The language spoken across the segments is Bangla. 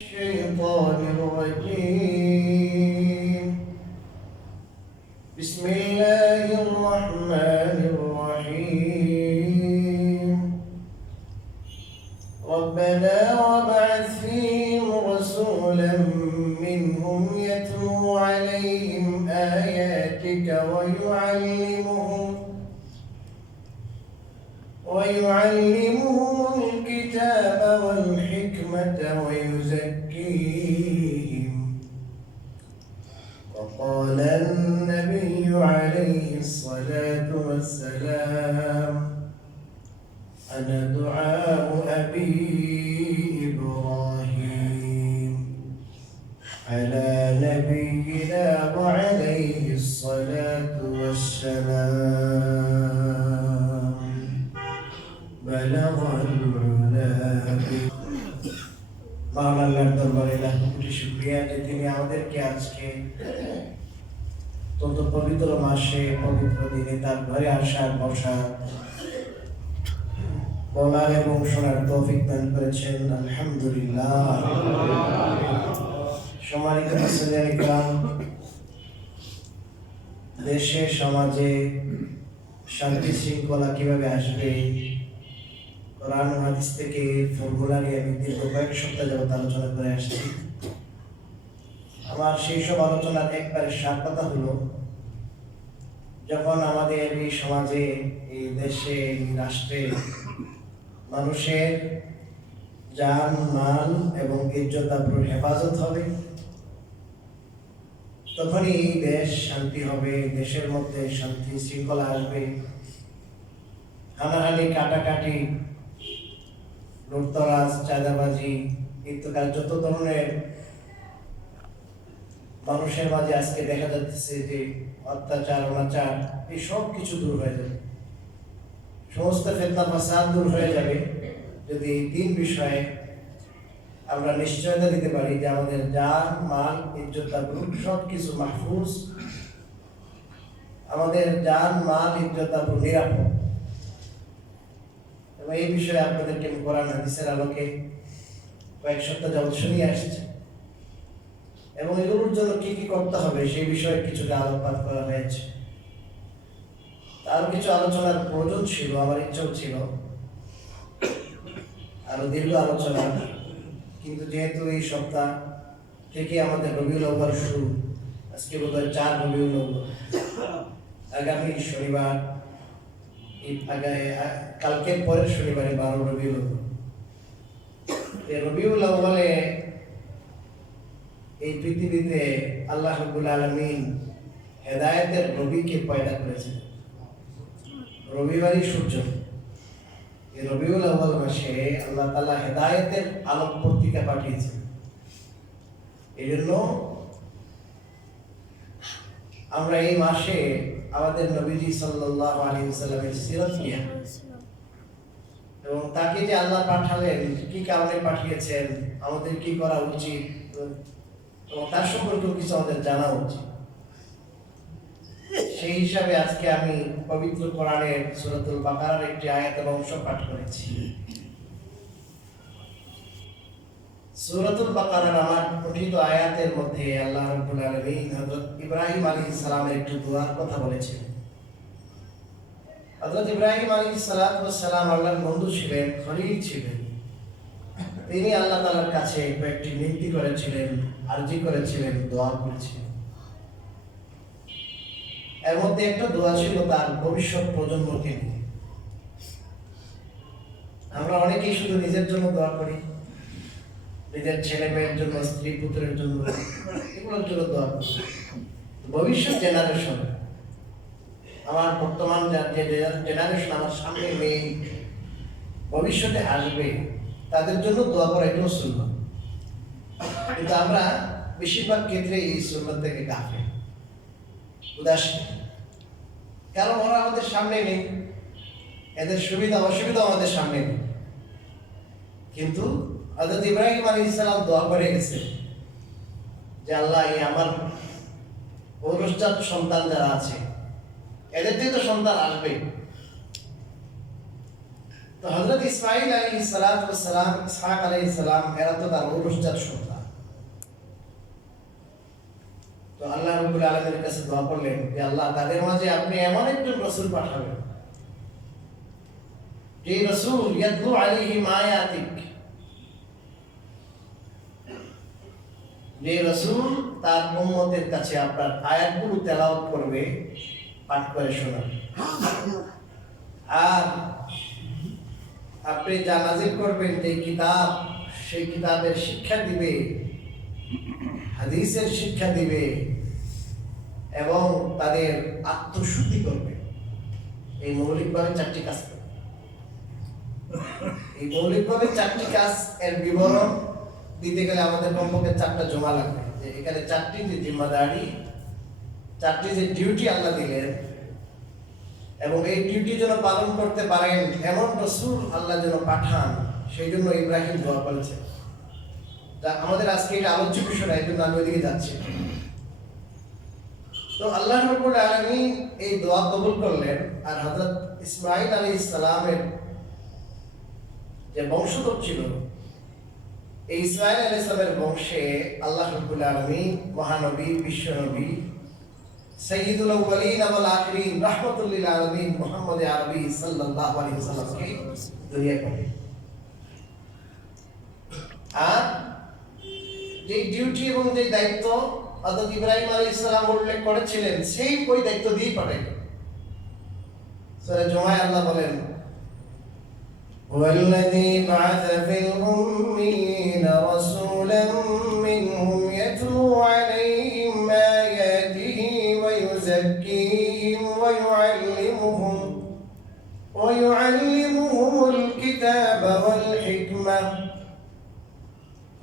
الشيطان الرجيم. بسم الله الرحمن الرحيم. ربنا وابعث فيهم رسولا منهم يتلو عليهم آياتك ويعلمهم الكتاب والحكمة ويزكيهم. وقال النبي عليه الصلاة والسلام: أنا دعاء أبي إبراهيم على نبينا وعليه الصلاة والسلام. بلغ العلا আল্লাহর দরবারে লাখ কোটি শুকরিয়া যে তিনি আমাদেরকে আজকে তত পবিত্র মাসে পবিত্র দিনে তার ঘরে আসার বসার বলার এবং শোনার তৌফিক দান করেছেন। আলহামদুলিল্লাহ। সম্মানিত মুসলিম গ্রাম, দেশে সমাজে শান্তি শৃঙ্খলা কিভাবে আসবে, কোরআন ও হাদিস থেকে ফর্মুলা নিয়ে আমি দীর্ঘ কয়েক সপ্তাহ যাবত আলোচনা করে আসছি। আমার সেই সব আলোচনার একবারে সার কথা হলো, যখন আমাদের এই সমাজে, এই দেশে, এই রাষ্ট্রে মানুষের জান মাল এবং ইজ্জত আবরুর হেফাজত হবে, তখনই এই দেশ শান্তি হবে, দেশের মধ্যে শান্তি শৃঙ্খলা আসবে। হানাহানি, কাটাকাটি, লুটতরাজ, চাঁদাবাজি ইত্যাদি যত ধরনের মানুষের মাঝে আজকে দেখা যাচ্ছে যে অত্যাচার, অনাচার, এই সব কিছু দূর হয়ে যাবে। সমস্ত ফিতনা ফাসাদ দূর হয়ে যাবে যদি এই তিন বিষয়ে আমরা নিশ্চয়তা দিতে পারি যে আমাদের জান মাল ইজ্জত আবরু সব কিছু মাহফুজ, আমাদের জান মাল ইজ্জত আবরু নিরাপদ। এবং এই বিষয়ে আপনাদেরকে কোরআন হাদিসের আলোকে কয়েক সপ্তাহ যাবত শুনিয়ে আসছে এবং এগুলোর জন্য কি কি করতে হবে সেই বিষয়ে কিছুটা আলোকপাত করা হয়েছে। আরো কিছু আলোচনার প্রয়োজন ছিল, আমার ইচ্ছাও ছিল আরো দীর্ঘ আলোচনা, কিন্তু যেহেতু এই সপ্তাহ থেকে আমাদের রবিউল আউয়াল শুরু, আজকে বোধহয় 4 রবিউল আউয়াল, আগামী শনিবার, কালকের পরের শনিবারে 12 রবিউল আউয়াল। রবিউল আউয়ালে এই পৃথিবীতে আল্লাহ রাব্বুল আলামিন হেদায়েতের রবিকে পয়দা করেছেন। রবিবারই সূর্য। এই রবিউল আউয়াল মাসে আল্লাহ তাআলা হেদায়েতের আলোক পত্রিকা পাঠিয়েছেন। এই জন্য আমরা এই মাসে আমাদের নবীজি সাল্লাল্লাহু আলাইহি ওয়াসাল্লামের সিরাত নিয়ে এবং তাকে যে আল্লাহ পাঠালেন, কি কারণে পাঠিয়েছেন, আমাদের কি করা উচিত এবং তার সম্পর্কে কিছু আমাদের জানা উচিত। সেই হিসাবে আজকে আমি পবিত্র কোরআনের সূরাতুল বাকারার একটি আয়াতের অংশ পাঠ করেছি। সূরাতুল বাকারার আমার পঠিত আয়াতের মধ্যে আল্লাহ রাব্বুল আলামিন হযরত ইব্রাহিম আলাইহিস সালামের একটি দোয়ার কথা বলেছেন। হযরত ইব্রাহিম আলাইহিস সালাম আল্লাহর বন্ধু ছিলেন, খলিল ছিলেন। তিনি আল্লাহ তাআলার কাছে কয়েকটি মিনতি করেছিলেন, আরজি করেছিলেন, দোয়া করেছিলেন। এর মধ্যে একটা দোয়া ছিল তার ভবিষ্যৎ প্রজন্মকে নিয়ে। আমরা অনেকেই শুধু নিজের জন্য দোয়া করি, নিজের ছেলে মেয়ের জন্য, স্ত্রী পুত্রের জন্য, এগুলোর জন্য দোয়া করি। ভবিষ্যৎ জেনারেশন, আমার বর্তমান যে জেনারেশন আমার সামনে নেই, ভবিষ্যতে আসবে, তাদের জন্য দোয়া করা এটাও সুন্নাত। কিন্তু আমরা বেশিরভাগ ক্ষেত্রে এই সুন্নাত থেকে গাফিল, উদাসীন, কারণ ওরা আমাদের সামনে নেই, এদের সুবিধা অসুবিধা আমাদের সামনে নেই। কিন্তু হযরত ইব্রাহিম আলাইহিস সালাম দোয়া করে গেছে যে আল্লাহ, এই আমার ঔরসজাত সন্তান যারা আছে, এদের থেকে তো সন্তান আসবে, তো হযরত ইসমাঈল আলাইহিস সালাতু ওয়াস সালাম, ইসহাক আলাইহিস সালাম এরা তো তার ঔরসজাত সন্তান। তো আল্লাহ রাব্বুল আলামিনের কাছে দোয়া করলেন যে আল্লাহ, তাদের মাঝে আপনি এমন একজন রাসূল পাঠাবেন যে রাসূল ইয়াতলু আলাইহিম আয়াতিক, যে রাসূল তার উম্মতের কাছে আপনার আয়াতগুলো তেলাওয়াত করবে, পাঠ করে শোনাবে। আর আপনি যা নাযিল করবেন যে কিতাব, সেই কিতাবের শিক্ষা দিবে, হাদিসের শিক্ষা দিবে এবং তাদের আত্মশুদ্ধি করবে। এই মৌলিকভাবে চারটি কাজ করবে। এই মৌলিকভাবে চারটি কাজ এর বিবরণ দিতে গেলে আমাদের কমপক্ষে 4টা জমা লাগবে। যে এখানে 4টি যে জিম্মাদারি, 4টি যে ডিউটি আল্লাহ দিলেন এবং এই ডিউটি যেন পালন করতে পারেন এমন রাসূল আল্লাহ যেন পাঠান, সেই জন্য ইব্রাহিম দোয়া করেছেন। যা আমাদের আজকে এটা আলোচ্য বিষয় না, এই জন্য আমি ওইদিকে যাচ্ছি। তো আল্লাহ রাব্বুল আলামিন এই দোয়া কবুল করলেন। আর হযরত ইসমাঈল আলাইহিস সালামের যে বংশধর ছিল, এই ইসমাঈল আলাইহিস সালামের বংশে আল্লাহ রাব্বুল আলামিন মহানবী, বিশ্বনবী, সাইয়্যিদুল আউয়ালিন ওয়াল আখিরিন রাহমাতুল লিল আলামিন মুহাম্মদ আরবি সাল্লাল্লাহু আলাইহি ওয়াসাল্লামকে দুনিয়া পাঠালেন। আর যে ডিউটি এবং যে দায়িত্ব হযরত ইব্রাহিম আলাইহিস সালাম উল্লেখ করেছিলেন, সেই ওই দায়িত্ব দিয়ে পাঠালেন। সূরা জুমায় আল্লাহ বলেন, ওয়াল্লাযী বা'আসা ফিল উম্মিয়িনা রাসূলাম মিনহুম ইয়াতলু আলাইহিম আয়াতিহি ওয়া ইউযাক্কিহিম ওয়া ইউআল্লিমুহুমুল কিতাবা ওয়াল হিকমাহ।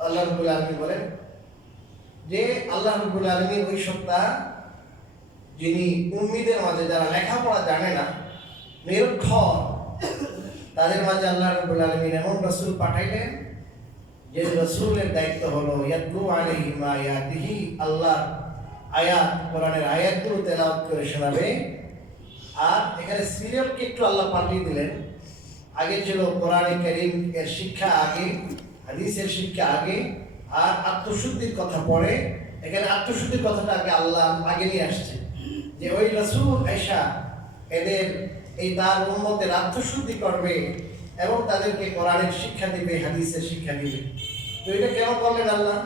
আল্লাহ রাব্বুল আলামিন বলেন যে আল্লাহ রাব্বুল আলামিন ওই সত্তা যিনি উম্মীদের মাঝে, যারা লেখাপড়া জানে না, নিরক্ষর, তাদের মাঝে আল্লাহ রাব্বুল আলামিন এমন রাসূল পাঠাইলেন যে রাসূলের দায়িত্ব হলো ইয়াতলু আলাইহিম আয়াতিহি, আল্লাহর আয়াত, কোরআনের আয়াতগুলো তেলাওয়াত করে শোনাবে। আর এখানে সিরিয়ালকে একটু আল্লাহ পাল্টিয়ে দিলেন। আগে ছিল কোরআনে কারীম এর শিক্ষা আগে, হাদিসের শিক্ষা আগে, আর আত্মশুদ্ধির কথা পরে। এখানে আত্মশুদ্ধির কথাটা আল্লাহ আগে নিয়ে আসছে, যে ওই রাসূল আয়েশা এদের এই তার উম্মতের আত্মশুদ্ধি করবে এবং তাদেরকে কোরআনের শিক্ষা দিবে, হাদিসের শিক্ষা দিবে। তো এটা কেন করলেন আল্লাহ?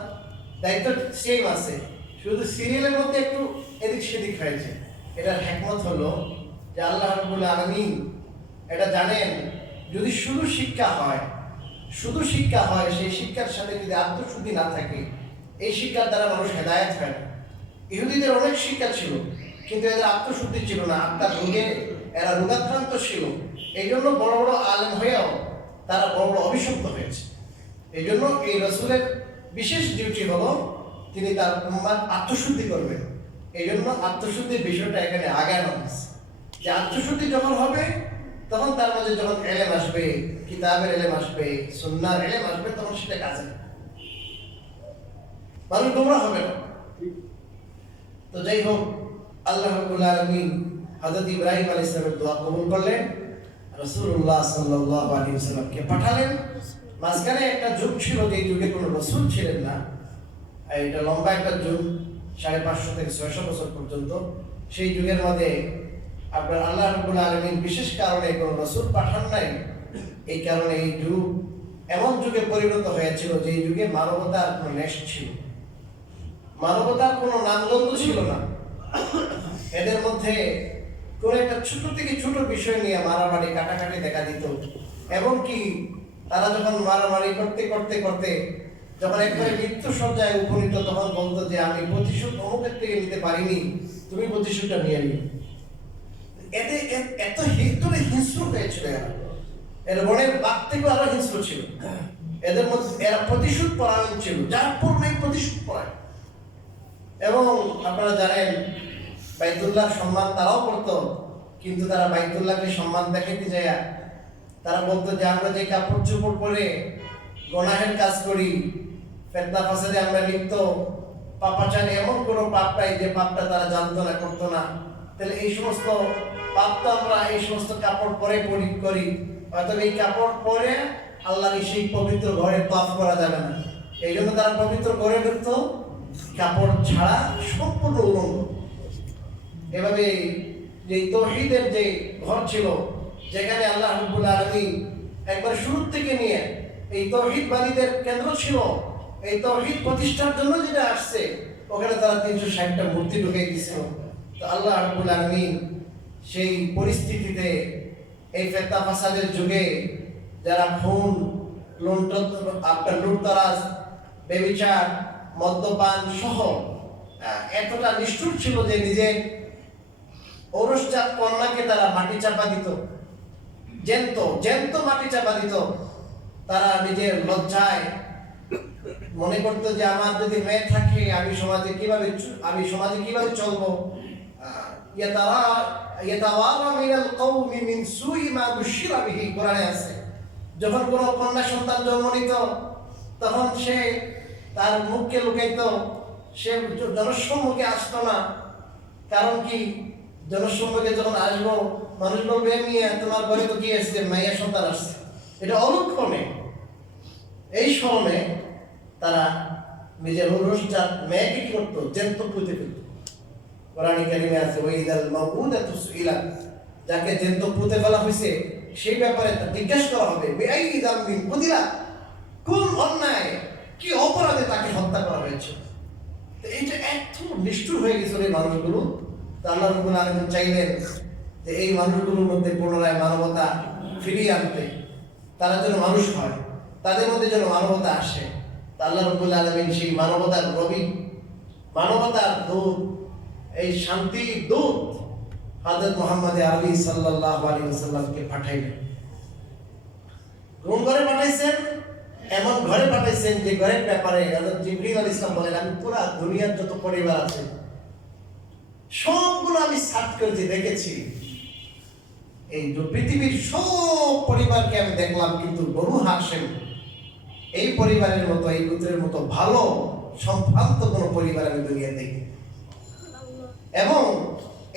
দায়িত্ব সেম আছে, শুধু সিরিয়ালের মধ্যে একটু এদিক সেদিক হয়েছে। এটার হিকমত হলো যে আল্লাহ রাব্বুল আলামিন এটা জানেন, যদি শুধু শিক্ষা হয়, সেই শিক্ষার সাথে যদি আত্মশুদ্ধি না থাকে, এই শিক্ষার দ্বারা মানুষ হেদায়েত হয় না। ইহুদিদের অনেক শিক্ষা ছিল, কিন্তু এদের আত্মশুদ্ধি ছিল না, আত্মার রোগে এরা রোগাক্রান্ত ছিল। এই জন্য বড় বড় আলেম হয়েও তারা বড় বড় অভিশপ্ত হয়েছে। এই জন্য এই রাসূলের বিশেষ ডিউটি হলো তিনি তার উম্মার আত্মশুদ্ধি করবেন। এই জন্য আত্মশুদ্ধির বিষয়টা এখানে আগানো হয়েছে, যে আত্মশুদ্ধি যখন হবে তখন তার মাঝে যখন এলেম আসবে, কিতাবের এলেম আসবে, সুন্নাহর এলেম আসবে, তখন সেটা কাজে মানুষ গোমরা হবে না। তো যাই হোক, আল্লাহ রাব্বুল আলামিন হযরত ইব্রাহিম আলাইহিস সালামের দোয়া কবুল করলেন, রাসূলুল্লাহ সাল্লাল্লাহু আলাইহি ওয়াসাল্লামকে পাঠালেন। মাঝখানে একটা যুগ ছিল, যে যুগে কোনো রাসূল ছিলেন না। এটা লম্বা একটা যুগ, 550 থেকে 600 বছর পর্যন্ত। সেই যুগের মধ্যে আপনার আল্লাহ রাব্বুল আলামিন বিশেষ কারণে কোনো রাসূল পাঠান নাই। এই কারণে এই যুগ এমন যুগে পরিণত হয়েছিল, যে যুগে মানবতার কোনো নেশ ছিল, মানবতার কোনো নামগন্ধ ছিল না। এদের মধ্যে কোনো একটা ছোট থেকে ছোট বিষয় নিয়ে মারামারি, কাটাকাটি দেখা দিত। এমনকি তারা যখন মারামারি করতে করতে করতে যখন একবারে মৃত্যু সজ্জায় উপনীত, তখন বলতো যে আমি প্রতিশোধ অমুকের থেকে নিতে পারিনি, তুমি প্রতিশোধটা নিয়ে নিও। এতে এত হিংস্র হয়েছিল এরা বনের বাঘ থেকে আরো হিংস্র ছিল। এদের মধ্যে এরা প্রতিশোধ পরায়ণ ছিল, যার পর নাই প্রতিশোধ পরায়ণ। এবং আপনারা জানেন, বাইতুল্লাহ সম্মান তারাও করতো, কিন্তু তারা বাইতুল্লাহকে সম্মান দেখাইতে যায় তারা বলতো যে আমরা যে কাপড় চোপড় পরে গুনাহের কাজ করি, ফিতনা ফাসাদে আমরা লিপ্ত, পাপাচারে এমন কোনো পাপ নাই যে পাপটা তারা জানতো না, করতো না। তাহলে এই সমস্ত পাপ তো আমরা এই সমস্ত কাপড় পরে করি, অতএব এই কাপড় পরে আল্লাহর সেই পবিত্র ঘরে তওয়াফ করা যাবে না। এই জন্য তারা পবিত্র ঘরে ঢুকতো কাপড় ছাড়া, সম্পূর্ণ উলঙ্গ। এভাবে যে তাওহীদের যে ঘর ছিল, যেখানে আল্লাহ রাব্বুল আলামিন একবার শুরু থেকে নিয়ে এই তাওহীদবাদীদের কেন্দ্র ছিল, এই তাওহীদ প্রতিষ্ঠার জন্য যেটা আসছে, ওখানে তারা 360টা মূর্তি ঢুকিয়ে দিয়েছিল। তো আল্লাহ রাব্বুল আলামিন সেই পরিস্থিতিতে এই ফিতনা ফাসাদের যুগে যারা খুন, আপনার লুটতরাজ, ব্যভিচার, মদ্যপান সহ এতটা নিষ্ঠুর ছিল যে নিজের ঔরসজাত কন্যাকে তারা মাটি চাপা দিত, জ্যান্ত মাটি চাপা দিত। তারা নিজের লজ্জায় মনে করতো যে আমার যদি মেয়ে থাকে আমি সমাজে কিভাবে চলবো। ইয়াতাওয়ারা মিনাল কওমি মিন সুই মা বুশিরা বিহি, কোরআনে আছে। যখন কোনো কন্যা সন্তান জন্ম নিত তখন সে তার মুখকে লুকাইতো, সে জনসম্মুখে আসতো না। কারণ কি, জনসম্মুখে যখন আসবো মানুষ বলবে মিয়া তোমার ঘরে তো কি আসছে, মাইয়া সন্তান আসছে। এটা অলক্ষণে, এই স্মরণে তারা নিজের ঔরসজাত মেয়েকে কি করতো, জ্যান্ত পুঁতে ফেলত। কোরআনে কারিমে আছে ওয়াইদাল মাউউদাতু সুইলাত, যাকে জ্যান্ত পুঁতে ফেলা হয়েছে সেই ব্যাপারে জিজ্ঞাসা করা হবে বিআইয়ি যামবিন কুতিলাত, কোন অন্যায় কি অপরাধে তাকে হত্যা করা হয়েছে। তো এইটা এত নিষ্ঠুর হয়ে গেছিল এই মানুষগুলো। তো আল্লাহ রাব্বুল আলামিন চাইলেন যে এই মানুষগুলোর মধ্যে পুনরায় মানবতা ফিরিয়ে আনতে, তারা যেন মানুষ হয়, তাদের মধ্যে যেন মানবতা আসে। তা আল্লাহ রাব্বুল আলামিন সেই মানবতার নবী, মানবতার দূত, এই শান্তির দূত হযরত মুহাম্মদ আরবি সাল্লাল্লাহু আলাইহি ওয়াসাল্লামকে পাঠাইলেন। কোন ঘরে পাঠাইছেন? এমন ঘরে পাঠাইছেন যে ঘরের ব্যাপারে হযরত জিবরীল আলাইহিস সালাম বলেন, আমি পুরো দুনিয়ার যত পরিবার আছে সবগুলো আমি সার্চ করেছি, দেখেছি। এই পৃথিবীর সব পরিবারকে আমি দেখলাম, কিন্তু বনু হাশিম এই পরিবারের মতো, এই গোত্রের মতো ভালো সম্ভ্রান্ত কোনো পরিবার আমি দুনিয়ায় দেখি। এবং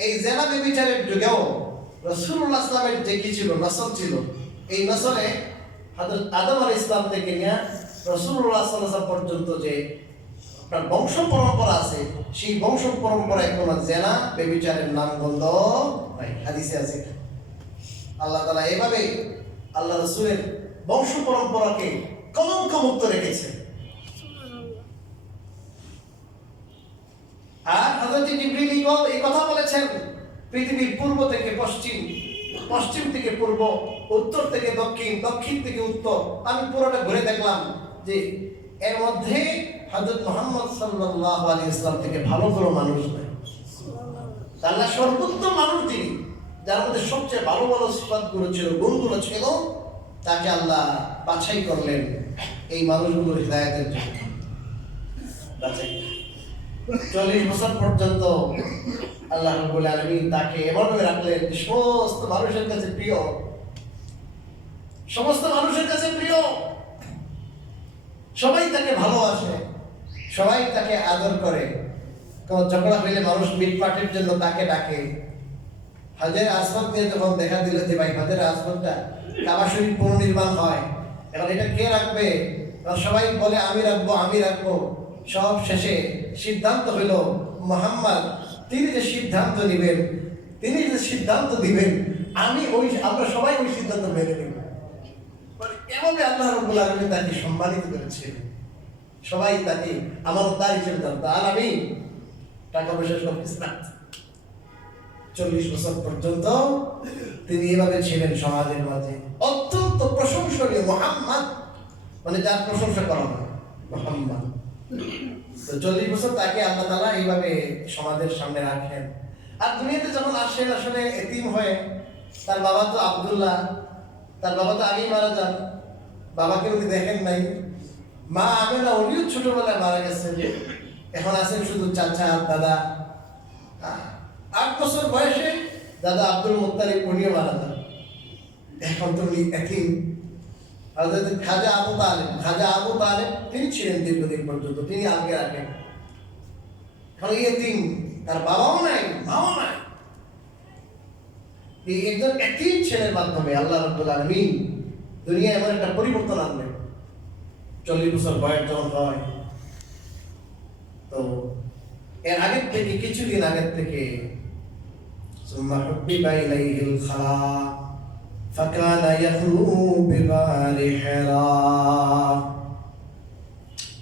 এই জেনা ব্যভিচারের যুগেও রাসূলুল্লাহ সাল্লাল্লাহু আলাইহি ওয়াসাল্লামের যে কি ছিল, নসল ছিল, এই নসলে হযরত আদম আলাইহিস সালাম থেকে নিয়ে রাসূলুল্লাহ সাল্লাল্লাহু আলাইহি ওয়াসাল্লাম পর্যন্ত যে আপনার বংশ পরম্পরা আছে, সেই বংশ পরম্পরায় কোনো জেনা ব্যভিচারের নাম গন্ধ নাই। হাদিসে আছে আল্লাহ তাআলা এভাবে আল্লাহ রাসূলের বংশ পরম্পরাকে কলঙ্ক মুক্ত রেখেছে। আর হযরত জিবরিল এই কথা বলেছেন, পৃথিবীর পূর্ব থেকে পশ্চিম, পশ্চিম থেকে পূর্ব, উত্তর থেকে দক্ষিণ, দক্ষিণ থেকে উত্তর, আমি পুরোটা ঘুরে দেখলাম যে এর মধ্যে হযরত মুহাম্মদ সাল্লাল্লাহু আলাইহি ওয়াসাল্লাম থেকে ভালো কোনো মানুষ নাই। আল্লাহ সর্বোত্তম মানুষ যিনি, যার মধ্যে সবচেয়ে ভালো ভালো সিফাতগুলো ছিল, গুণগুলো ছিল, তাকে আল্লাহ বাছাই করলেন এই মানুষগুলোর হিদায়াতের জন্য। 40 বছর পর্যন্ত আল্লাহ রাব্বুল আলামিন তাকে এমনভাবে রাখলেন যে সমস্ত মানুষের কাছে প্রিয়, সমস্ত মানুষের কাছে প্রিয়, সবাই তাকে ভালোবাসে, সবাই তাকে আদর করে। কোনো ঝগড়া হইলে মানুষ মিটমাটের জন্য তাকে ডাকে। হাজরে আসওয়াদ নিয়ে যখন দেখা দিল যে ভাই হাজরে আসওয়াদটা কাবা শরীফ পুনর্নির্মাণ হয়, এখন এটা কে রাখবে? সবাই বলে আমি রাখবো, আমি রাখবো। সব শেষে সিদ্ধান্ত হইল মুহাম্মদ তিনি যে সিদ্ধান্ত নেবেন, তিনি যে সিদ্ধান্ত দিবেন, আমরা সবাই ওই সিদ্ধান্ত মেনে নেব। এভাবে আল্লাহ রাব্বুল আলামিন তাকে সম্মানিত করেছেন। সবাই তাকে আমানতদার হিসেবে জানতো। আর আমি টাকা পয়সা সব কিছু না, 40 বছর পর্যন্ত তিনি এভাবে ছিলেন সমাজের মাঝে, অত্যন্ত প্রশংসনীয় মুহাম্মদ, মানে যার প্রশংসা করা হয় মুহাম্মদ। তো 40 বছর তাকে আল্লাহ তাআলা এইভাবে সমাজের সামনে রাখেন। আর দুনিয়াতে যখন আসেন আসলে এতিম হয়ে, তার বাবা তো আব্দুল্লাহ, তার বাবা তো আগেই মারা যান, বাবাকে উনি দেখেন নাই। মা আমেনা উনিও ছোটবেলায় মারা গেছেন, এখন আছেন শুধু চাচা দাদা। 8 বছর বয়সে দাদা আব্দুল মুত্তালিব উনিও মারা যান, এখন তো উনি এতিম। হযরত খাজা আবু তালেব তিনি ছিলেন দীর্ঘদিন পর্যন্ত, তিনি আগে রাখেন। এখন এতিম, তার বাবাও নাই, মাও নাই। এই একজন এতিম ছেলের মাধ্যমে আল্লাহ রাব্বুল আলামিন দুনিয়ায় এমন একটা পরিবর্তন আনলেন। 40 বছর বয়স যখন হয়, তো এর আগের থেকে কিছুদিন আগের থেকে সুম্মা হুব্বিবা ইলাইহিল খালা ফাকানা ইয়াখরু বিগারি হিরা।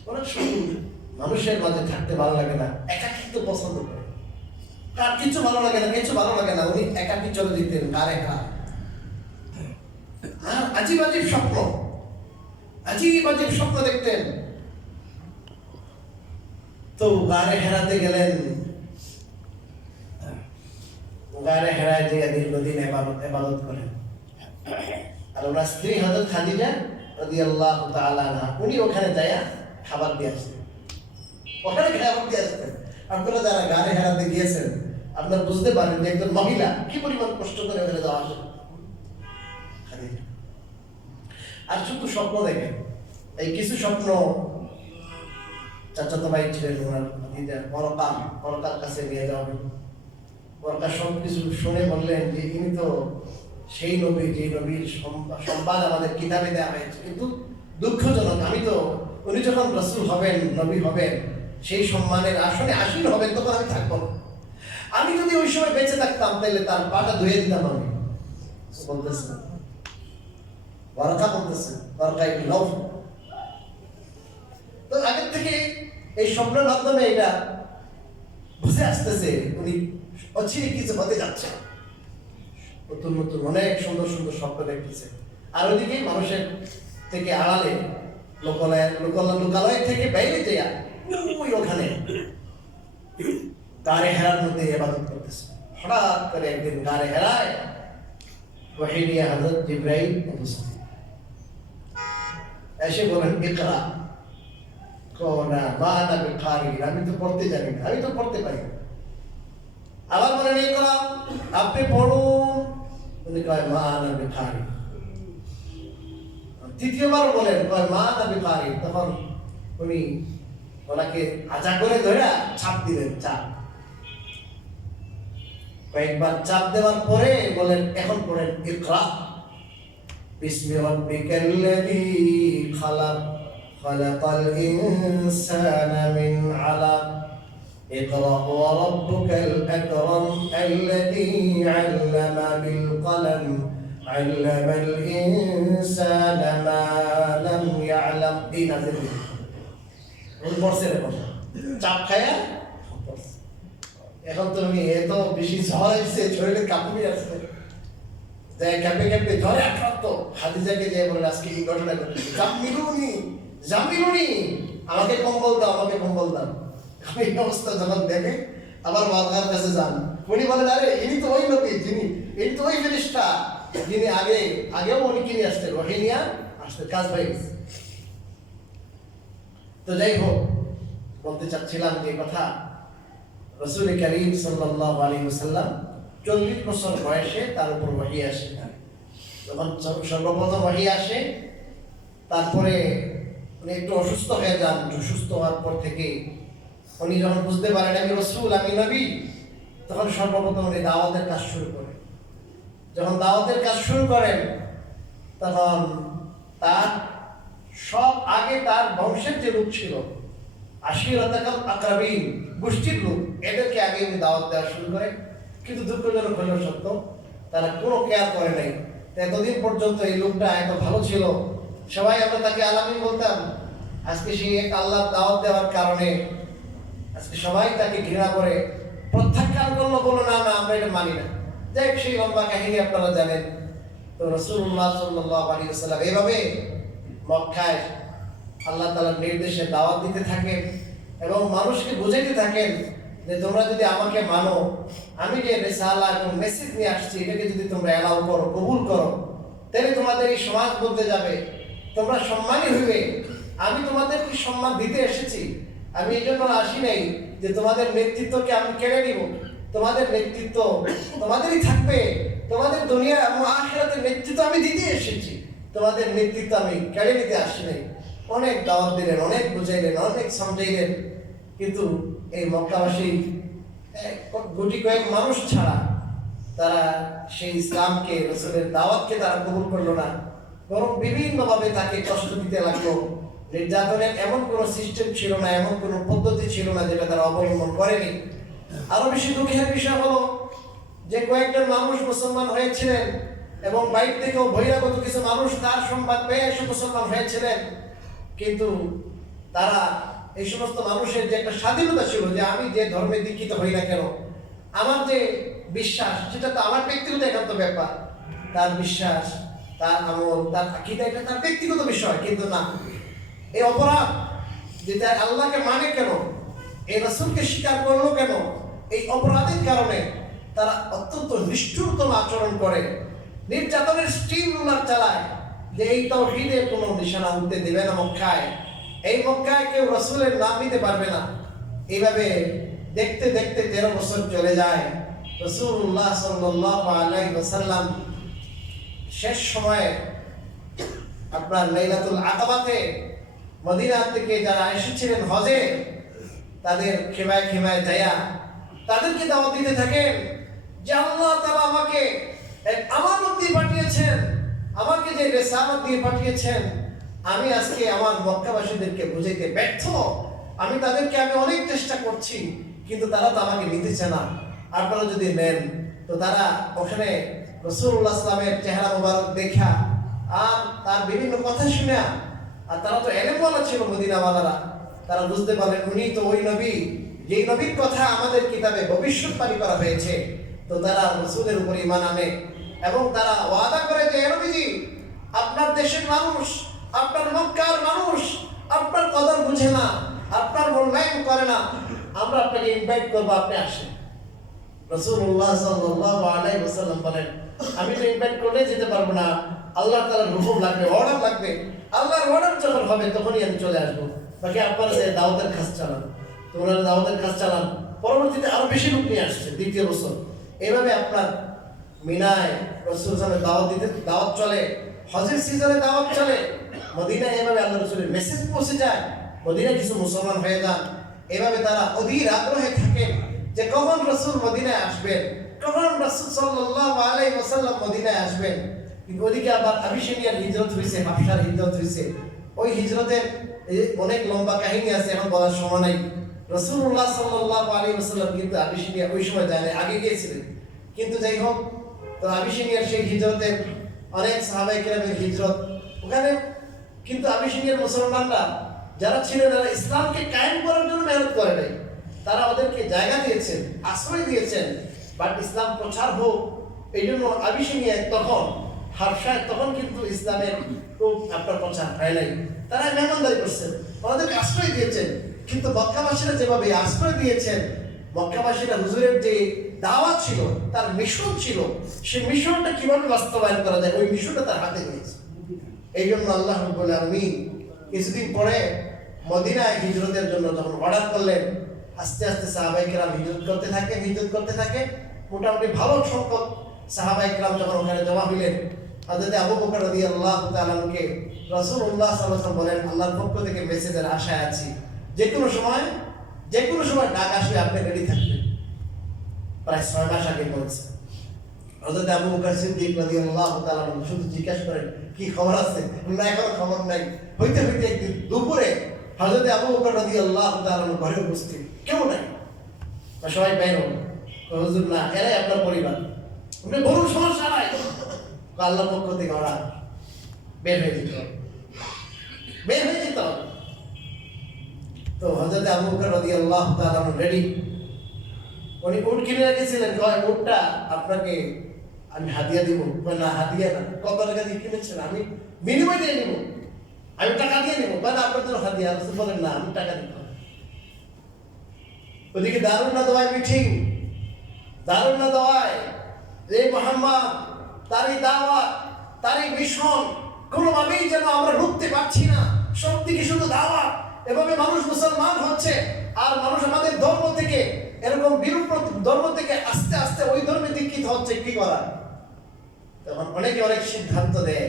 অনেক সময় মানুষের মাঝে থাকতে ভালো লাগে না, একাকিত্ব পছন্দ করে। তার কিছু ভালো লাগে না, কিছু ভালো লাগে না, উনি একাকি চলে যেতেন গারে হেরা। আর আজীব আজীব স্বপ্ন, আজীব আজীব স্বপ্ন দেখতেন। তো গারে হেরাতে গেলেন, গারে হেরায় যে দীর্ঘদিন ইবাদত করেন। আর ওনার স্ত্রী হযরত খাদিজা রাদিয়াল্লাহু তাআলা আনহা, উনি ওখানে যায়া খাবার দিয়ে আসতেন, ওখানে খাবার দিয়ে আসতেন। আপনারা যারা গারে হেরাতে গিয়েছেন আপনারা বুঝতে পারেন যে একজন মহিলা কি পরিমাণ কষ্ট করে ওখানে যাওয়া আসে। আর শুধু স্বপ্ন দেখেন, এই কিছু স্বপ্ন চাচাতো ভাই ছিলেন ওনার ভাতিজা পরকার কাছে নিয়ে যাওয়া হলো। পরকার সব কিছু শুনে বললেন যে ইনি তো সেই নবী, যে নবীর সংবাদ আমাদের কিতাবে দেওয়া হয়েছে, কিন্তু দুঃখজনক আমি তো, উনি যখন রাসূল হবেন, নবী হবেন, সেই সম্মানের আসনে আসীন হবেন, তখন আমি থাকবো না। আমি যদি ওই সময় বেঁচে থাকতাম তাহলে তার পাটা ধুয়ে দিতাম আমি। বলতেছে ওয়ারাকা, বলতেছে ওয়ারাকা ইবনে নওফল। তো আগের থেকে এই স্বপ্নের মাধ্যমে এটা বুঝে আসতেছে উনি অচিরে কিছু হতে যাচ্ছে, নতুন নতুন অনেক সুন্দর সুন্দর স্বপ্ন দেখতেছে। আর ওইদিকে মানুষের থেকে আড়ালে, লোকালয় থেকে বাইরে যাইয়া ওই ওখানে গারে হেরার মধ্যে ইবাদত করতেছে। হঠাৎ করে একদিন গারে হেরায় ওহী নিয়ে হযরত জিবরাইল উপস্থিত, এসে বলেন ইকরা। কোনা মা আনা বিকারি, আমি তো পড়তে জানি না, আমি তো পড়তে পারি না। আবার বলেন ইকরা, আপনি পড়ুন। উনি কয় মা আনা বিকারি। তৃতীয়বার বলেন কয় মা আনা বিকারি। তখন উনি ওনাকে আজা করে ধরে চাপ দিলেন, চাপ। কয়েকবার চাপ দেওয়ার পরে বলেন এখন পড়েন ইকরা বিসমি রাব্বিকাল্লাযী খালাক খালাকাল ইনসানা মিন আলাক ইকরা ওয়া রাব্বুকাল আকরাম আল্লাযী আল্লামা বিল কলম আল্লামাল ইনসানা মা লাম ইয়ালাম। এই নাজিল উনি পড়ছে রে কথা, চাপ খায়া এখন তো উনি এত বেশি ঝড় আসছে, শরীরে কাঁপুনি আসছে, যাই কাঁপে কাঁপে ঝড়ে আক্রান্ত। খাদিজাকে যে বলেন আজকে এই ঘটনা ঘটেছে, জামিলুনি আমাকে কম্বল দাও, আমাকে কম্বল দাও। আমি এই অবস্থা যখন দেখে আবার মাওলার কাছে যান, উনি বলেন আরে ইনি তো ওই নবী, ইনি তো ওই ফেরেশতা যিনি আগেও উনি কিনে আসতেন, ওহী নিয়ে আসতেন, কাজ হয়ে গেছে। তো যাই হোক, বলতে চাচ্ছিলাম যে কথা, রাসূল কারীম সাল্লাল্লাহু আলাইহি ওয়াসাল্লাম 40 বছর বয়সে তার উপর ওহী আসে। যখন সর্বপ্রথম ওহী আসে, তারপরে উনি একটু অসুস্থ হয়ে যান। অসুস্থ হওয়ার পর থেকে উনি যখন বুঝতে পারেন আমি রাসূল, আমি নবী, তখন সর্বপ্রথম উনি দাওয়াতের কাজ শুরু করেন। যখন দাওয়াতের কাজ শুরু করেন, তখন তার সব আগে তার বংশের যে লোক ছিল, আশিরাতাকাল আকরাবিন, গোষ্ঠীর লোক, এদেরকে আগে উনি দাওয়াত দেওয়া শুরু করেন। কিন্তু দুঃখজনক হলেও সত্য, তারা কোনো কেয়ার করে নাই। এতদিন পর্যন্ত এই লোকটা এত ভালো ছিল, সবাই আমরা তাকে আলামিন বলতাম। আজকে সেই এক আল্লাহর দাওয়াত দেওয়ার কারণে আজকে সবাই তাকে ঘৃণা করে, প্রত্যাখ্যান করলো, বলো না না আমরা এটা মানি না। যাই হোক, সেই লম্বা কাহিনী আপনারা জানেন। তো রাসূলুল্লাহ সাল্লাল্লাহু আলাইহি ওয়াসাল্লাম এইভাবে মক্কায় আল্লাহ তাআলার নির্দেশে দাওয়াত দিতে থাকেন এবং মানুষকে বুঝাইতে থাকেন যে তোমরা যদি আমাকে মানো, আমি যে রিসালা এবং মেসেজ নিয়ে আসছি এটাকে যদি তোমরা এলাও করো, কবুল করো, তাহলে তোমাদের এই সমাজ বলতে যাবে, তোমরা সম্মানী হইবে। আমি তোমাদেরকে সম্মান দিতে এসেছি, আমি এই জন্য আসি নাই যে তোমাদের নেতৃত্বকে আমি কেড়ে নিব। তোমাদের নেতৃত্ব তোমাদেরই থাকবে, তোমাদের দুনিয়া এবং আখিরাতের নেতৃত্ব আমি দিতে এসেছি, তোমাদের নেতৃত্ব আমি কেড়ে নিতে আসি নাই। অনেক দাওয়াত দিলেন, অনেক বুঝাইলেন, অনেক সমঝাইলেন, কিন্তু এই মক্কাবাসী গুটি কয়েক মানুষ ছাড়া তারা সেই ইসলামকে, রাসূলের দাওয়াতকে তারা কবুল করলো না, বরং বিভিন্নভাবে তাকে কষ্ট দিতে লাগলো। নির্যাতনের এমন কোনো সিস্টেম ছিল না, এমন কোনো পদ্ধতি ছিল না যেটা তারা অবলম্বন করেনি। আরো বেশি দুঃখের বিষয় হলো যে কয়েকজন মানুষ মুসলমান হয়েছিলেন এবং বাইরে থেকেও বহিরাগত কিছু মানুষ তার সংবাদ পেয়ে এসে মুসলমান হয়েছিলেন, কিন্তু তারা এই সমস্ত মানুষের যে একটা স্বাধীনতা ছিল যে আমি যে ধর্মে দীক্ষিত হই না কেন, আমার যে বিশ্বাস সেটা তো আমার ব্যক্তিগত একান্ত ব্যাপার, তার বিশ্বাস, তার আমল, তার আকীদা এটা তার ব্যক্তিগত বিষয়। কিন্তু না, এই অপরাধ যে তার আল্লাহকে মানে কেন, এই রাসূলকে স্বীকার করলো কেন, এই অপরাধের কারণে তারা অত্যন্ত নিষ্ঠুরতম আচরণ করে, নির্যাতনের স্টিম রুলার চালায় যে এই তাওহীদের কোনো নিশানা উঠতে দেবে না মক্কায়, এই মক্কায় কেউ রাসূলের নাম নিতে পারবে না। এইভাবে দেখতে দেখতে 13 বছর চলে যায়। রাসূলুল্লাহ সাল্লাল্লাহু আলাইহি ওয়াসাল্লাম শেষ সময়ে আপনার লাইলাতুল আকাবাতে মদিনা থেকে যারা এসেছিলেন হজে, তাদের খেমায় খেমায় যায়া তাদেরকে দাওয়াত দিতে থাকেন যে আল্লাহ তাআলা আমাকে এক আমানত দিয়ে পাঠিয়েছেন, আমাকে যে রিসালাত দিয়ে পাঠিয়েছেন, আমি আজকে আমার মক্কাবাসীদেরকে বুঝাইতে ব্যর্থ। আমি অনেক চেষ্টা করছি, কিন্তু তারা তো আমাকে নিতেছে না। আপনারা যদি নেন তো তারা ওখানে রাসূলুল্লাহ সাল্লাল্লাহু আলাইহি ওয়াসাল্লামের চেহারা মোবারক দেখা আর তার বিভিন্ন কথা শুনে, আর তারা তো এলেমওয়ালা ছিল মদিনাওয়ালারা, তারা বুঝতে পারলেন উনি তো ওই নবী যেই নবীর কথা আমাদের কিতাবে ভবিষ্যৎবাণী করা হয়েছে। তো তারা রাসূলের উপর ঈমান আনে এবং তারা ওয়াদা করে যে নবীজি, আপনার দেশের মানুষ, আপনার মক্কার মানুষ আপনার কদর বুঝে না, আপনার মূল্যায়ন করে না, আমরা আপনাকে ইনভাইট করবো, আপনি আসেন। রাসূলুল্লাহ সাল্লাল্লাহু আলাইহি ওয়াসাল্লাম বলেন, আমি তো ইনভাইট করলে যেতে পারবো না, আল্লাহ তাআলার হুকুম লাগবে, অর্ডার লাগবে, আল্লাহর অর্ডার যখন হবে তখনই আমি চলে আসবো। বাকি আপনারা যে দাওয়াতের কাজ চালান, তোমরা দাওয়াতের কাজ চালান। পরবর্তীতে আরো বেশি লোক নিয়ে আসছে দ্বিতীয় বছর। এভাবে আপনার মিনায় রাসূল দাওয়াত চলে, হজের সিজনে দাওয়াত চলে, মদিনায় এভাবে আল্লাহ রাসূলের মেসেজ পৌঁছে যায়, মদিনায় কিছু মুসলমান হয়ে যান। এভাবে তারা অধীর আগ্রহে থাকেন যে কখন রাসূল মদিনায় আসবেন, কখন রাসূল সাল্লাল্লাহু আলাইহি ওয়াসাল্লাম মদিনায় আসবেন। কিন্তু ওদিকে আবার আবিসিনিয়ার হিজরত হয়েছে, হাবশার হিজরত হয়েছে। ওই হিজরতের অনেক লম্বা কাহিনী আছে, এখন বলার সময় নাই। রাসূলুল্লাহ সাল্লাল্লাহু আলাইহি ওয়াসাল্লাম কিন্তু আবিসিনিয়া ওই সময় যায় না, আগে গিয়েছিলেন। কিন্তু যাই হোক, তো আবিসিনিয়ার সেই হিজরতের অনেক সাহাবায়ে কেরামের হিজরত ওখানে, কিন্তু আবিসিনিয়ার মুসলমানরা যারা ছিলেন তারা ইসলামকে কায়েম করার জন্য মেহনত করে নাই, তারা ওদেরকে জায়গা দিয়েছেন, আশ্রয় দিয়েছেন, বাট ইসলাম প্রচার হোক এই জন্য আবিসিনিয়ায় তখন, হাবশায় তখন কিন্তু ইসলামের খুব আপনার প্রচার হয় নাই। তারা মেহমানদারি করছেন, ওদেরকে আশ্রয় দিয়েছেন। কিন্তু মক্কাবাসীরা যেভাবে আশ্রয় দিয়েছেন, মক্কাবাসীরা হুজুরের যে দাওয়াত ছিল, তার মিশন ছিল, সেই মিশনটা কিভাবে বাস্তবায়ন করা যায় ওই মিশনটা তার হাতে নিয়েছে। এই জন্য আল্লাহ রাব্বুল আলামিন কিছুদিন পরে মদিনায় হিজরতের জন্য যখন অর্ডার করলেন, আস্তে আস্তে সাহাবায়ে কেরাম হিজরত করতে থাকে। মোটামুটি ভালো সংখ্যক সাহাবায়ে কেরাম যখন ওখানে জমা হলেন, হযরত আবু বকর রাদিয়াল্লাহু তাআলা আনহুকে রাসূলুল্লাহ সাল্লাল্লাহু আলাইহি ওয়াসাল্লাম বলেন, আল্লাহর পক্ষ থেকে মেসেজের আশায় আছি, যে কোনো সময় ডাক আসবে, আপনি রেডি থাকবেন। প্রায় 6 মাস আগে বলেছে। হযরত আবু বকর সিদ্দিক রাদিয়াল্লাহু তাআলা আনহু শুধু জিজ্ঞাসা করেন, কি খবর আছে? না, এখন খবর নাই। হইতে একদিন দুপুরে হযরত আবু বকর রাদিয়াল্লাহু তাআলা আনহু ঘরে উপস্থিত। কেমন নাই? সবাই বের হল। হুজুর না, এরাই আপনার পরিবার। আপনি বলুন, সমস্যা নাই। আল্লাহর পক্ষ থেকে ওরা বের হয়ে যেত। তো হযরত আবু বকর রাদিয়াল্লাহু তাআলা আনহু রেডি। উনি উট কিনে রেখেছিলেন, কয় উটটা আপনাকে আমি হাদিয়া দিব। না, হাদিয়া না, কত টাকা দিয়ে কিনেছেন? আমি বিনিময় দিয়ে নিব, আমি টাকা দিয়ে নেবো। মানে আপনার জন্য হাদিয়া। বলেন না, আমি টাকা দিব। ওদিকে দারুন না দোয়ায় মিটিং, দারুন না দোয়ায় যে মুহাম্মদ, তারই দাওয়াত, তারই মিশন কোনোভাবেই যেন আমরা রুখতে পারছি না। সব দিকে শুধু দাওয়াত, এভাবে মানুষ মুসলমান হচ্ছে, আর মানুষ আমাদের ধর্ম থেকে, এরকম বিরূপ ধর্ম থেকে আস্তে আস্তে ওই ধর্মে দীক্ষিত হচ্ছে। কি করা? তখন অনেকে অনেক সিদ্ধান্ত দেয়,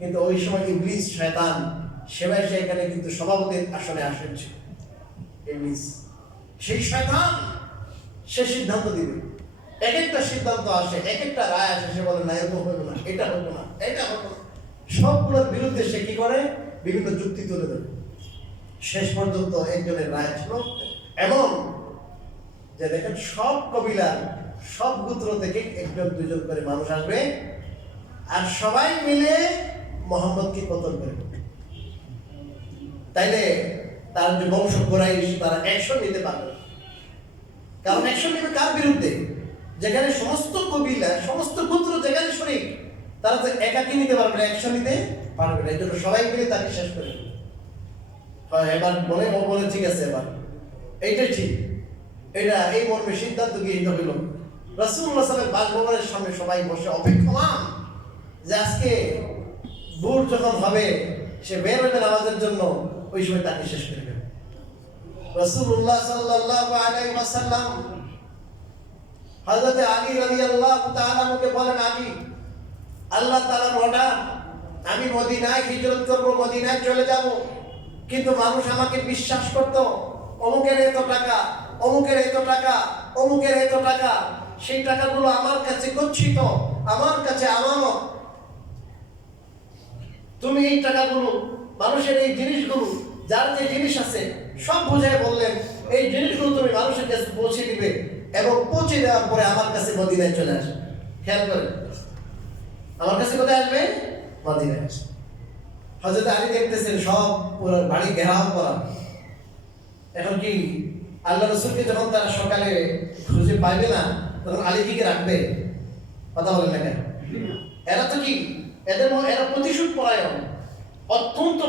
কিন্তু ওই সময় ইবলিস শয়তান সেবায় এখানে কিন্তু সভাপতির আসনে আসেন ইবলিস। সেই শয়তান সে সিদ্ধান্ত দিবে এক একটা সিদ্ধান্ত আসে, এক একটা রায় আসে, সে বলে না এরকম হইব না, এটা হইব না, এটা হইব না। সবগুলোর বিরুদ্ধে সে কি করে? বিভিন্ন যুক্তি তুলে দেবে। শেষ পর্যন্ত একজনের রায় ছিল এমন যে দেখেন সব কবিলার, সব গোত্র থেকে একজন দুজন করে মানুষ আসবে, আর সবাই মিলে মোহাম্মদকে কতল করবে। তাইলে তার যে বংশ গোড়াইশ তারা অ্যাকশন নিতে পারবে। কারণ অ্যাকশন নেবে কার বিরুদ্ধে? যেখানে সমস্ত কবিলা, সমস্ত গোত্র যেখানে শরীক, তারা তো একাকি নিতে পারবে না, অ্যাকশন নিতে পারবে না। এই জন্য সবাই মিলে তাকে শেষ করে দেবে। এবার বলে ও বলে ঠিক আছে, এবার এইটাই ঠিক, এটা এই মর্মে সিদ্ধান্ত গৃহীত হইল। রাসূলুল্লাহ সাল্লাল্লাহু আলাইহি ওয়াসাল্লামের বাসভবনের সামনে সবাই বসে অপেক্ষমান যে আজকে ভোর যখন হবে সে বের হবে নামাজের জন্য, ওই সময় তাকে শেষ করে দেবে। রাসূলুল্লাহ সাল্লাল্লাহু আলাইহি ওয়াসাল্লাম হযরত আলী রাদিয়াল্লাহু তাআলা কে বলেন, আলী, আল্লাহ তাআলার অর্ডার, আমি মদিনায় হিজরত করব, মদিনায় চলে যাব, কিন্তু মানুষ আমাকে বিশ্বাস করত, অমুকের এত টাকা, অমুকের এত টাকা, অমুকের এত টাকা, সেই টাকাগুলো আমার কাছে গচ্ছিত, আমার কাছে আমানত। তুমি এই টাকাগুলো, মানুষের এই জিনিসগুলো, যার যে জিনিস আছে সব বুঝায় বললেন, এই জিনিসগুলো তুমি মানুষের কাছে পৌঁছে দিবে এবং পৌঁছে দেওয়ার পরে আমার কাছে মদিনায় চলে আসবে। খেয়াল করেন, আমার কাছে কোথায় আসবে? মদিনায় আসবে। হযরত আলী দেখতেছেন সব পুরো বাড়ি ঘেরাও করা। এখন কি আল্লাহ রাসূলকে যখন তারা সকালে খুঁজে পাইবে না, তখন আলী কি রাখবে? কথা বলেন না কেন? এরা তো কি, এরা প্রতিশোধ পরায়ণ, অত্যন্ত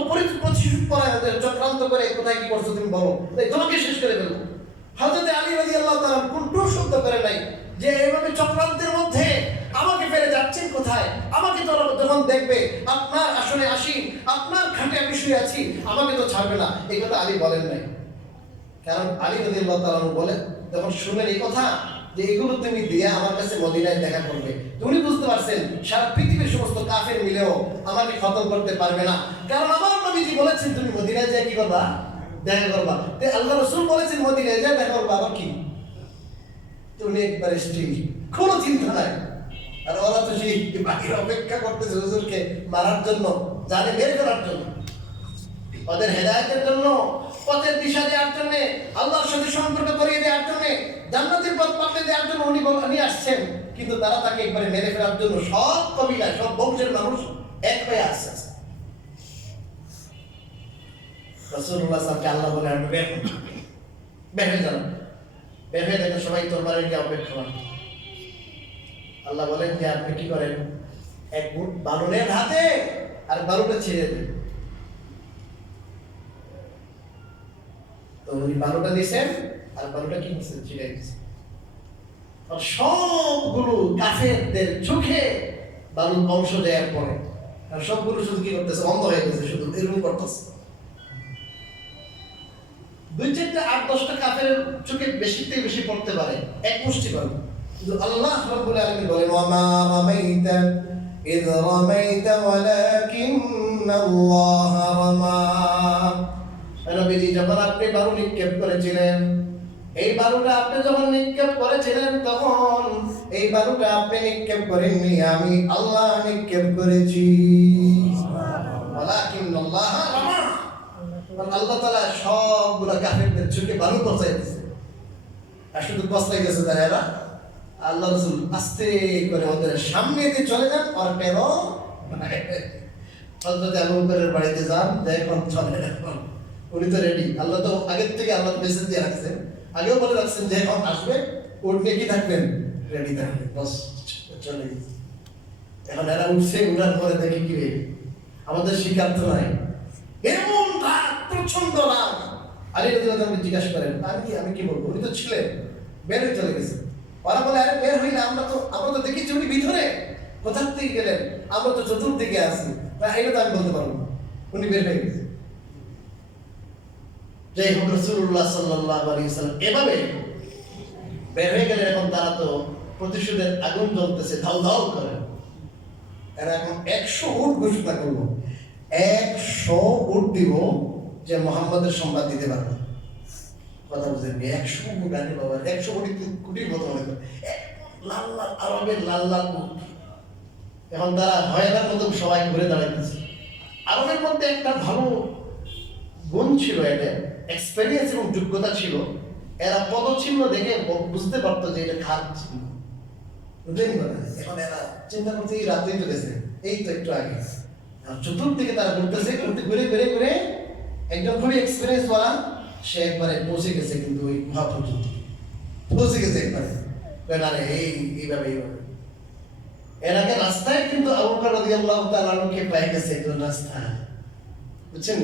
প্রতিশোধ পরায়ণ। চক্রান্ত করে কোথায় কি করছো তুমি বলো, তোমাকে শেষ করে ফেলবো। হযরত আলী রাদিয়াল্লাহু তাআলা কোনও শব্দ করে নাই যে এইভাবে চক্রান্তের মধ্যে আমাকে ফেলে যাচ্ছেন কোথায়, আমাকে তো যখন দেখবে আপনার আসলে আসি, আপনার খাটে আমি শুয়ে আছি, আমাকে তো ছাড়বে না, এই কথা আলী বলেন নাই। কারণ আলী রাদিয়াল্লাহু তাআলা বলেন, যখন শুনেন এই কথা যে এগুলো তুমি দিয়ে আমার কাছে মদিনায় দেখা করবে, উনি বুঝতে পারছেন সারা পৃথিবীর সমস্ত কাফের মিলেও আমাকে খতম করতে পারবে না। কারণ আমার নবীজি বলেছেন তুমি মদিনায় যেয়ে কি করবা? দেখা করবা। আল্লাহ রাসূল বলেছেন মদিনায় যেয়ে দেখা করবা, আবার কি তুমি একবার স্ত্রী, কোনো চিন্তা নাই। আর ওরা তো সেই বাকির অপেক্ষা করতেছে হুজুরকে মারার জন্য, জানে বের করার জন্য, ওদের হেদায়েতের জন্য, পথের দিশা দেওয়ার জন্য, আল্লাহর সাথে সম্পর্ক করিয়ে দেওয়ার জন্য, জান্নাতের পথ পাঠিয়ে দেওয়ার জন্য উনি আসছেন। কিন্তু তারা তাকে একবারে মেরে ফেলার জন্য সব কবিলা, সব বংশের মানুষ এক হয়ে আসছে। রাসূলুল্লাহ সাল্লাল্লাহু আল্লাহ বলে বের হয়ে যান, বের হয়ে দেখেন সবাই তরবারি নিয়ে অপেক্ষমান। আল্লাহ বলেন যে আপনি কি করেন, এক বুট বালুনের হাতে আর বালুটা ছেড়ে দেন। তো উনি বালুটা দিয়েছেন আর বালুটা কি করছেন, ছিড়ে দিয়েছেন। আর সবগুলো কাফেরদের চোখে বালু অংশ দেওয়ার পরে আর সবগুলো শুধু কি করতেছে, অন্ধ হয়ে গেছে, শুধু এরকম করতেছে। 2-4টা 8-10টা কাফের চোখে বেশিতে বেশি পড়তে পারে, এক মুষ্টি বালু। কিন্তু আল্লাহ রাব্বুল আলামিন বলেন, ওয়া মা রামাইতা ইয রামাইতা ওয়ালাকিন্নাল্লাহ রামা। নবীজি যখন আপনি বালু নিক্ষেপ করেছিলেন, এই বালুটা আপনি যখন নিক্ষেপ করেছিলেন, তখন এই বালুটা আপনি নিক্ষেপ করেননি, আমি আল্লাহ নিক্ষেপ করেছি। ওয়ালাকিন্নাল্লাহ রামা। আল্লাহ তাআলা সবগুলা কাফেরদের চোখে বালু পৌঁছাই দিয়েছে। আর শুধু পৌঁছাই গেছে তারা, এরা আল্লাহ রাসূল আস্তে করে ওদের সামনে দিয়ে চলে যান, আর টেরো হযরত আবু বকরের বাড়িতে যান, দেখুন চলে এখন উনি তো রেডি। আল্লাহ তো আগের থেকে আল্লাহ মেসেজ দিয়ে রাখছেন, আগেও বলে রাখছেন যে এখন আসবে, উঠে কি থাকবেন, রেডি থাকবেন, বস চলে গেছে। এখন এরা উঠছে, উঠার পরে দেখে কি রে, আমাদের শিকার তো নাই, এমন রাগ, প্রচন্ড রাগ। আলী রাদিয়াল্লাহু আনহু জিজ্ঞাসা করেন, আমি কি বলবো, উনি তো ছিলেন, বের হয়ে চলে গেছে। ওরা বলে, আরে বের হইলে আমরা তো দেখেছি উনি ভিতরে, কোথা থেকে গেলেন, আমরা তো চতুর্দিকে আছি, এটা তো আমি বলতে পারবো না, উনি বের হয়ে গেছে। যাই হোক, রাসূলুল্লাহ সাল্লাল্লাহু আলাইহি ওয়াসাল্লাম এভাবে বের হয়ে গেলেন। এখন তারা তো প্রতিশোধের আগুন জ্বলতেছে, ধাউ ধাউ করে। এরা এখন 100 উট ঘোষণা করলো, 100 উট দিব যে মুহাম্মাদের সংবাদ দিতে পারবে। কথা বুঝেন, 100 উট আনি বাবা, 100 কোটির মতো মনে করে লাল লাল আরবের লাল লাল উট। এখন তারা হয়রার মতো সবাই ঘুরে দাঁড়াইতেছে। আরবের মধ্যে একটা ভালো গুণ ছিল, এটা এক্সপেরিয়েন্স এবং যোগ্যতা ছিল। এরা পদচিহ্ন দেখে বুঝতে পারতো যে এটা খারাপ ছিল। বুঝলেন না? এখন এরা চিন্তা করতে এই রাতেই তো গেছে, এই তো একটু আগে। আর চতুর্দিকে তারা ঘুরতেছে, ঘুরে ঘুরে ঘুরে একজন খুবই এক্সপিরিয়েন্স ওয়ালা সে একবারে পৌঁছে গেছে, কিন্তু ওই গুহা পর্যন্ত পৌঁছে গেছে একবারে। আরে এইভাবে এর আগে রাস্তায় কিন্তু আবু বকর রাদিয়াল্লাহু তাআলা আনহুকে পেয়ে গেছে একজন রাস্তা, বুঝছেন?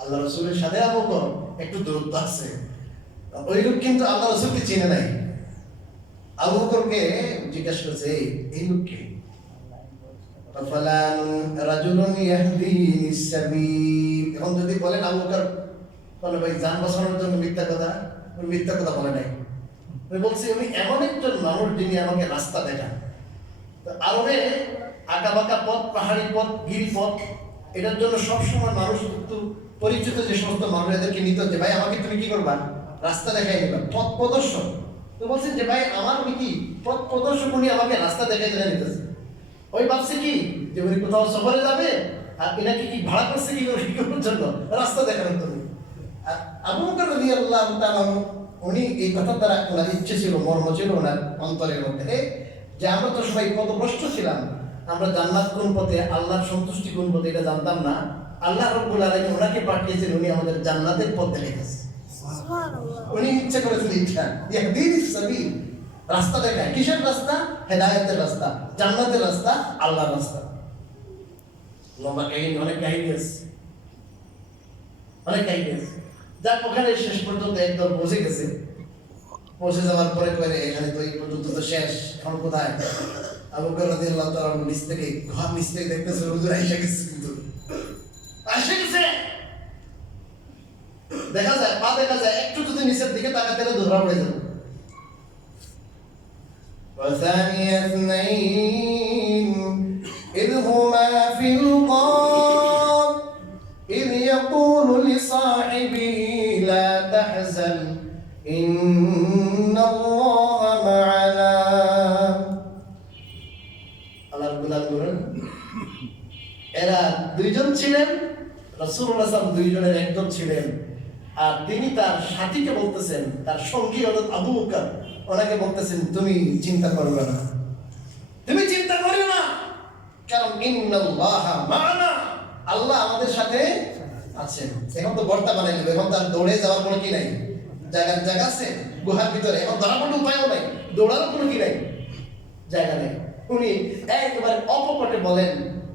আল্লাহ রাসূলের সাথে আবু বকর একটু দূরত্ব আছে, ওই লোক কিন্তু আল্লাহ রাসূলকে চিনে নাই। আবু বকরকে জিজ্ঞাসা করছে, এই লোককে? ফালান রাজুলুন ইয়াহদিনি সাবিল। এখন যদি বলেন আবু বকর বলে ভাই জান বাঁচানোর জন্য মিথ্যা কথা, ওই মিথ্যা কথা বলে নাই। ওই বলছে উনি এমন একজন মানুষ যিনি আমাকে রাস্তা দেখান। আরবে আঁকা বাঁকা পথ, পাহাড়ি পথ, গিরিপথ, এটার জন্য সবসময় মানুষ কিন্তু পরিচিত যে সমস্ত মানুষ এদেরকে নিত যে ভাই আমাকে তুমি কি করবা, রাস্তা দেখাই দিবা, পথ প্রদর্শক। তো বলছেন যে ভাই আমার উনি কি পথ প্রদর্শক, উনি আমাকে রাস্তা দেখাই দেখা নিতেছে। ওই ভাবছে কি যে উনি কোথাও সফরে যাবে আর এনাকে কি ভাড়া করছে কি করার জন্য, রাস্তা দেখানোর জন্য। আর আবু বকর রাদিয়াল্লাহু তাআলা উনি এই কথা দ্বারা ওনার ইচ্ছে ছিল, মর্ম ছিল ওনার অন্তরের মধ্যে যে আমরা তো সবাই পথভ্রষ্ট ছিলাম, আমরা জান্নাত কোন পথে, আল্লাহর সন্তুষ্টি কোন পথে এটা জানতাম না। আল্লাহ রাব্বুল আলামিন ওনাকে পাঠিয়েছেন, উনি আমাদের জান্নাতের পথ দেখাইতেছে। সুবহানাল্লাহ। উনি ইচ্ছে করেছেন ইচ্ছা ইয়াহদিনিস সাবিল, রাস্তা দেখায়। কিসের রাস্তা? হেদায়েতের রাস্তা, জান্নাতের রাস্তা, আল্লাহর রাস্তা। লম্বা কাহিনী, অনেক কাহিনী আছে, অনেক কাহিনী আছে। যাক ওখানে শেষ পর্যন্ত একদম পৌঁছে গেছে। পৌঁছে যাওয়ার পরে পরে এখানে তো এই পর্যন্ত তো শেষ, এখন কোথায়? আবু বকর রাদিয়াল্লাহু তাআলা নিচ থেকে ঘর নিচ থেকে দেখতেছে হুজুর আইসা গেছে, কিন্তু আইসা গেছে দেখা যায়, পা দেখা যায়, একটু যদি নিচের দিকে তাকাতে ধরা পড়ে যাবে। وثاني اثنين إذ هما في الغار إذ يقول لصاحبه لا تحزن إن الله معنا। আল্লাহ রাব্বুল আলামিন এরা দুইজন ছিলেন, রাসূলুল্লাহ সাল্লাল্লাহু আলাইহি ওয়াসাল্লাম দুইজনের একজন ছিলেন। আর তিনি তার সাথীকে বলতেছেন, তার সঙ্গী হযরত আবু বকর, ওনাকে বলতেছেন তুমি চিন্তা করবে না, তুমি চিন্তা করিও না, কারণ ইন্নাল্লাহা মা'না, আল্লাহ আমাদের সাথে আছেন। এখন তো বর্তা বানাই নেবে, এখন তার দৌড়ে যাওয়ার কোনো কি নাই, জায়গা আছে গুহার ভিতরে, এখন ধরা কোনো উপায়ও নাই, দৌড়ানোর কোনো কি নাই, জায়গা নেই। উনি একেবারে অপকটে বলেন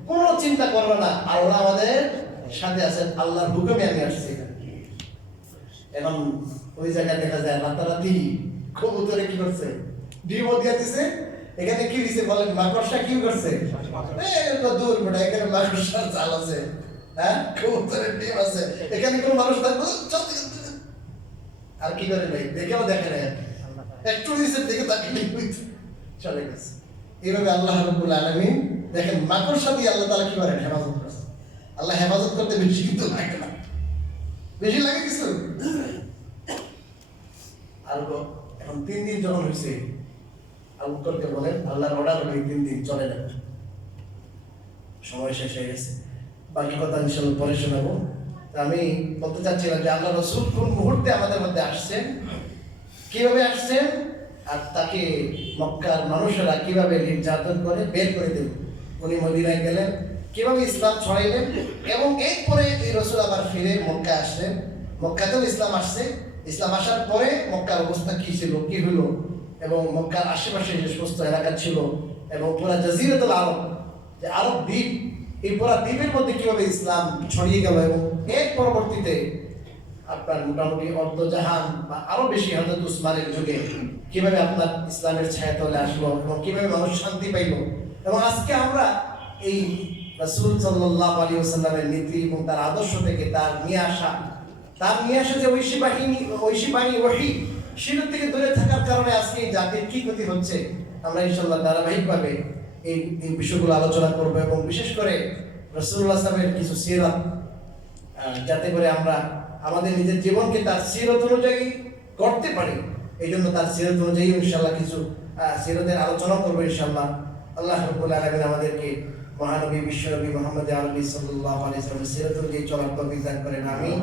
কোনো চিন্তা করবে না, আল্লাহ আমাদের সাথে আছেন, আল্লাহর হুকুমে আমি আসছি। এখন ওই জায়গায় দেখা যায় রাতারাতি কবুতরে কি করছে, ডিমও দিয়ে দিছে। এখানে কি দিছে বলেন, মাকড়সা কি করছে, দূর বেটা, এখানে মাকড়সার জাল আছে, হ্যাঁ কবুতরের ডিম আছে, এখানে কোনো মানুষ থাকবে আর কি করে ভাই, দেখেও দেখে না, একটু নিচের দিকে তাকিয়ে চলে গেছে। এইভাবে আল্লাহ রাব্বুল আলামিন দেখেন মাকড়সা দিয়ে আল্লাহ তাআলা কি করেন, হেফাজত করেন। আল্লাহ হেফাজত করতে বেশি কিন্তু লাগে না, বেশি লাগে কিছু। আর এখন 3 দিন যখন হয়েছে, আবু বকরকে বলেন আল্লাহর অর্ডার হলে 3 দিন চলে যাবে, সময় শেষ হয়ে গেছে। বাকি কথা ইনশাআল্লাহ পরে শোনাবো। আমি বলতে চাচ্ছিলাম যে আল্লাহ রাসূল কোন মুহূর্তে আমাদের মধ্যে আসছেন, কিভাবে আসছেন, আর তাকে মক্কার মানুষেরা কিভাবে নির্যাতন করে বের করে দিল। উনি মদিনায় গেলেন, কিভাবে ইসলাম ছড়াইলেন, এবং এরপরে এই রাসূল আবার ফিরে মক্কায় আসলেন। মক্কাতেও ইসলাম আসছে, ইসলাম আসার পরে মক্কার অবস্থা কি ছিল, কি হলো, এবং মক্কার আশেপাশে যে সমস্ত এলাকা ছিল এবং পুরা জাজিরাতুল আরব, যে আরব দ্বীপ, এই পুরা দ্বীপের মধ্যে কিভাবে ইসলাম ছড়িয়ে গেল, এবং এর পরবর্তীতে আপনার মোটামুটি অর্ধজাহান বা আরো বেশি হযরত উসমানের যুগে কিভাবে আপনার ইসলামের ছায়াতলে আসলো এবং কিভাবে মানুষ শান্তি পাইল। এবং আজকে আমরা এই রাসূল সাল্লাল্লাহু আলাইহি ওয়াসাল্লামের নীতি এবং তার আদর্শ থেকে তার নিয়ে আসা যে ঐশী বাণী ওহী, সেটা থেকে দূরে থাকার কারণে আজকে এই জাতির কি ক্ষতি হচ্ছে, আমরা ইনশাআল্লাহ ধারাবাহিকভাবে এই বিষয়গুলো আলোচনা করব। এবং বিশেষ করে রাসূলুল্লাহ সাল্লাল্লাহু আলাইহি ওয়াসাল্লামের কিছু সিরাত, যাতে করে আমরা আমাদের নিজের জীবনকে তার সিরাত অনুযায়ী করতে পারি। এই জন্য তার সিরাত অনুযায়ী ইনশাআল্লাহ কিছু সিরাতের আলোচনা করবো ইনশাআল্লাহ। আল্লাহ রাব্বুল আলামিন আমাদেরকে মহানবী বিশ্বনবী মুহাম্মদ আরবি সাল্লাল্লাহু আলাইহি ওয়াসাল্লামের সিরাত অনুযায়ী চলার তৌফিক দান করেন, আমিন।